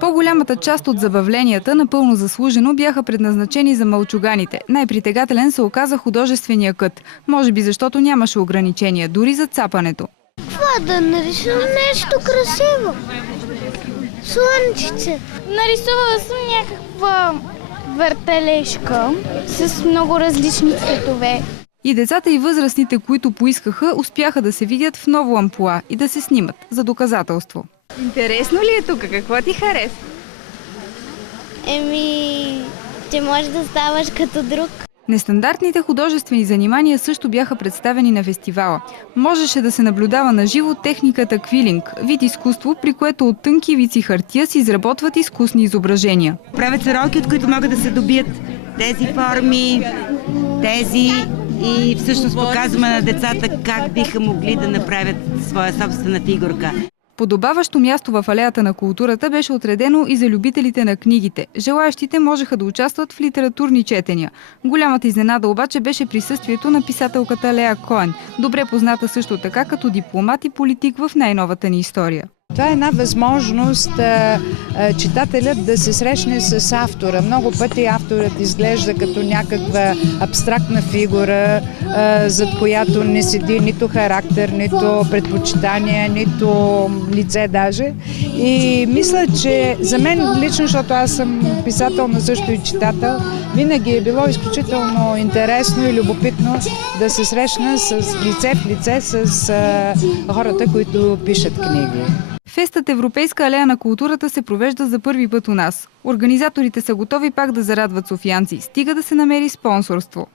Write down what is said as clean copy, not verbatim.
По-голямата част от забавленията, напълно заслужено, бяха предназначени за мълчуганите. Най-притегателен се оказа художествения кът. Може би защото нямаше ограничения, дори за цапането. Това да нарисувам нещо красиво. Слънчице. Нарисувала съм някаква въртележка с много различни цветове. И децата и възрастните, които поискаха, успяха да се видят в ново амплоа и да се снимат за доказателство. Интересно ли е тук? Какво ти харесва? Че можеш да ставаш като друг. Нестандартните художествени занимания също бяха представени на фестивала. Можеше да се наблюдава на живо техниката квилинг, вид изкуство, при което от тънки вици хартия се изработват изкусни изображения. Правят се ролки, от които могат да се добият тези форми, тези и всъщност показваме на децата как биха могли да направят своя собствена фигурка. Подобаващо място в алеята на културата беше отредено и за любителите на книгите. Желаящите можеха да участват в литературни четения. Голямата изненада обаче беше присъствието на писателката Леа Коен, добре позната също така като дипломат и политик в най-новата ни история. Това е една възможност читателят да се срещне с автора. Много пъти авторът изглежда като някаква абстрактна фигура, зад която не седи нито характер, нито предпочитания, нито лице даже. И мисля, че за мен лично, защото аз съм писател, но също и читател, винаги е било изключително интересно и любопитно да се срещна с лице в лице с хората, които пишат книги. Фестът Европейска алея на културата се провежда за първи път у нас. Организаторите са готови пак да зарадват софиянци, стига да се намери спонсорство.